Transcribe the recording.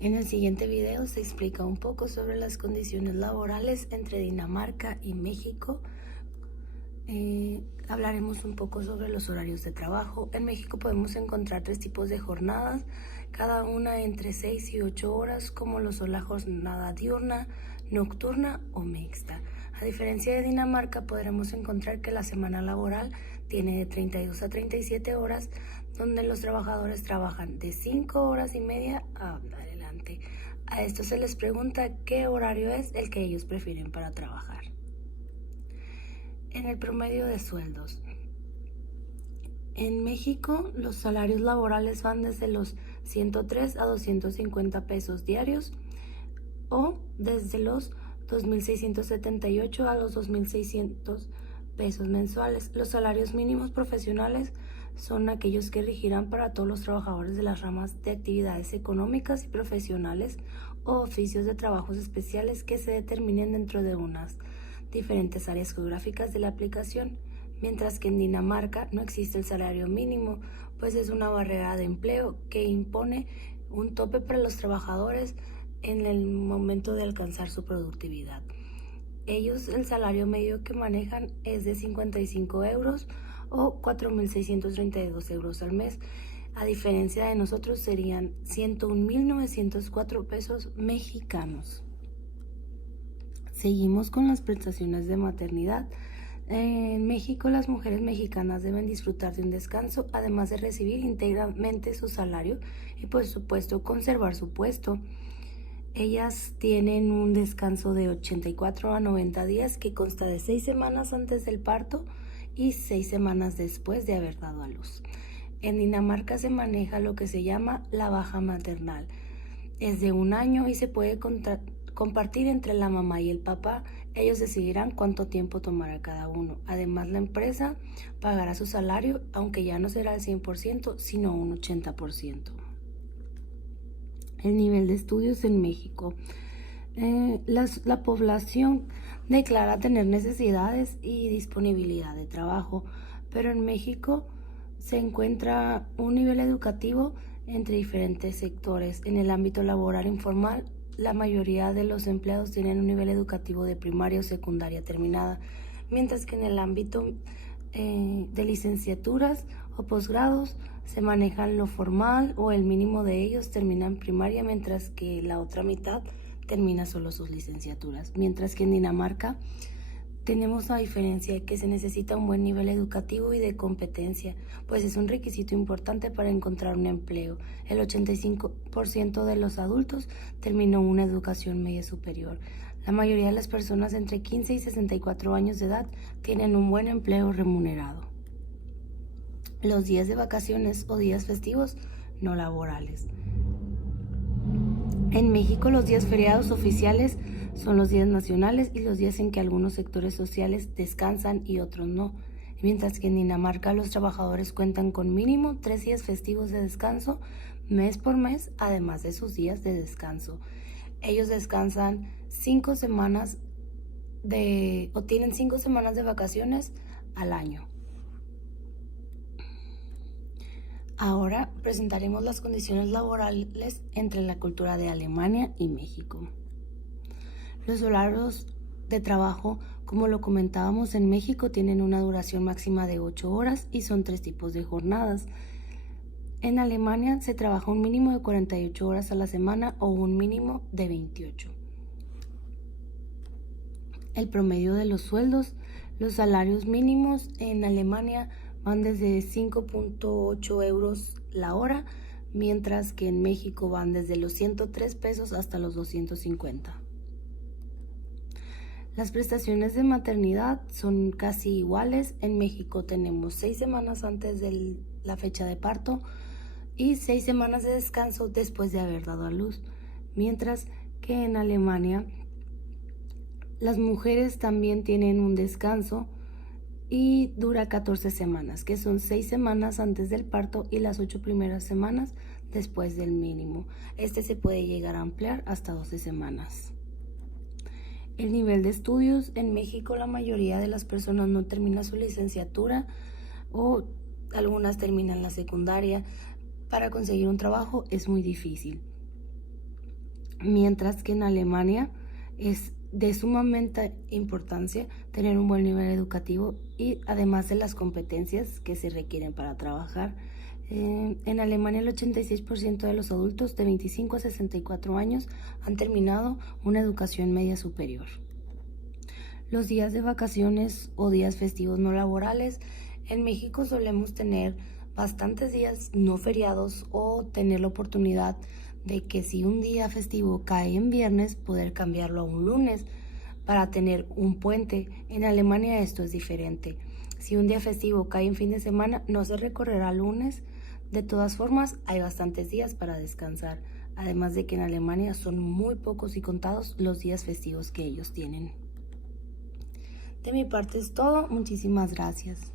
En el siguiente video se explica un poco sobre las condiciones laborales entre Dinamarca y México. Hablaremos un poco sobre los horarios de trabajo. En México podemos encontrar 3 tipos de jornadas, cada una entre 6 y 8 horas, como lo son la jornada diurna, nocturna o mixta. A diferencia de Dinamarca, podremos encontrar que la semana laboral tiene de 32 a 37 horas, donde los trabajadores trabajan de 5 horas y media a adelante. A esto se les pregunta qué horario es el que ellos prefieren para trabajar. En el promedio de sueldos. En México, los salarios laborales van desde los 103 a 250 pesos diarios o desde los 2.678 a los 2.600 pesos mensuales. Los salarios mínimos profesionales son aquellos que regirán para todos los trabajadores de las ramas de actividades económicas y profesionales o oficios de trabajos especiales que se determinen dentro de unas diferentes áreas geográficas de la aplicación, mientras que en Dinamarca no existe el salario mínimo, pues es una barrera de empleo que impone un tope para los trabajadores en el momento de alcanzar su productividad. Ellos, el salario medio que manejan es de 55 euros o 4.632 euros al mes. A diferencia de nosotros, serían 101.904 pesos mexicanos. Seguimos con las prestaciones de maternidad. En México, las mujeres mexicanas deben disfrutar de un descanso, además de recibir íntegramente su salario y, por supuesto, conservar su puesto. Ellas tienen un descanso de 84 a 90 días que consta de 6 semanas antes del parto y 6 semanas después de haber dado a luz. En Dinamarca se maneja lo que se llama la baja maternal. Es de 1 año y se puede compartir entre la mamá y el papá. Ellos decidirán cuánto tiempo tomará cada uno. Además, la empresa pagará su salario, aunque ya no será el 100%, sino un 80%. El nivel de estudios en México. La población declara tener necesidades y disponibilidad de trabajo, pero en México se encuentra un nivel educativo entre diferentes sectores. En el ámbito laboral informal, la mayoría de los empleados tienen un nivel educativo de primaria o secundaria terminada, mientras que en el ámbito de licenciaturas o posgrados se manejan lo formal o el mínimo de ellos termina en primaria, mientras que la otra mitad termina solo sus licenciaturas. Mientras que en Dinamarca tenemos la diferencia de que se necesita un buen nivel educativo y de competencia, pues es un requisito importante para encontrar un empleo. El 85% de los adultos terminó una educación media superior. La mayoría de las personas entre 15 y 64 años de edad tienen un buen empleo remunerado. Los días de vacaciones o días festivos no laborales. En México, los días feriados oficiales son los días nacionales y los días en que algunos sectores sociales descansan y otros no, mientras que en Dinamarca los trabajadores cuentan con mínimo 3 días festivos de descanso mes por mes, además de sus días de descanso. Ellos descansan 5 semanas o tienen 5 semanas de vacaciones al año. Ahora presentaremos las condiciones laborales entre la cultura de Alemania y México. Los horarios de trabajo, como lo comentábamos, en México tienen una duración máxima de 8 horas y son 3 tipos de jornadas. En Alemania se trabaja un mínimo de 48 horas a la semana o un mínimo de 28. El promedio de los sueldos. Los salarios mínimos en Alemania van desde 5.8 euros la hora, mientras que en México van desde los 103 pesos hasta los 250. Las prestaciones de maternidad son casi iguales. En México tenemos 6 semanas antes de la fecha de parto y 6 semanas de descanso después de haber dado a luz, mientras que en Alemania las mujeres también tienen un descanso y dura 14 semanas, que son 6 semanas antes del parto y las 8 primeras semanas después del mínimo. Este se puede llegar a ampliar hasta 12 semanas. El nivel de estudios. En México la mayoría de las personas no termina su licenciatura o algunas terminan la secundaria. Para conseguir un trabajo es muy difícil. mientras que en Alemania es de sumamente importancia tener un buen nivel educativo y además de las competencias que se requieren para trabajar. En Alemania el 86% de los adultos de 25 a 64 años han terminado una educación media superior. Los días de vacaciones o días festivos no laborales, en México solemos tener bastantes días no feriados o tener la oportunidad de que si un día festivo cae en viernes, poder cambiarlo a un lunes para tener un puente. En Alemania esto es diferente. Si un día festivo cae en fin de semana, no se recorrerá lunes. De todas formas, hay bastantes días para descansar, además de que en Alemania son muy pocos y contados los días festivos que ellos tienen. De mi parte es todo, muchísimas gracias.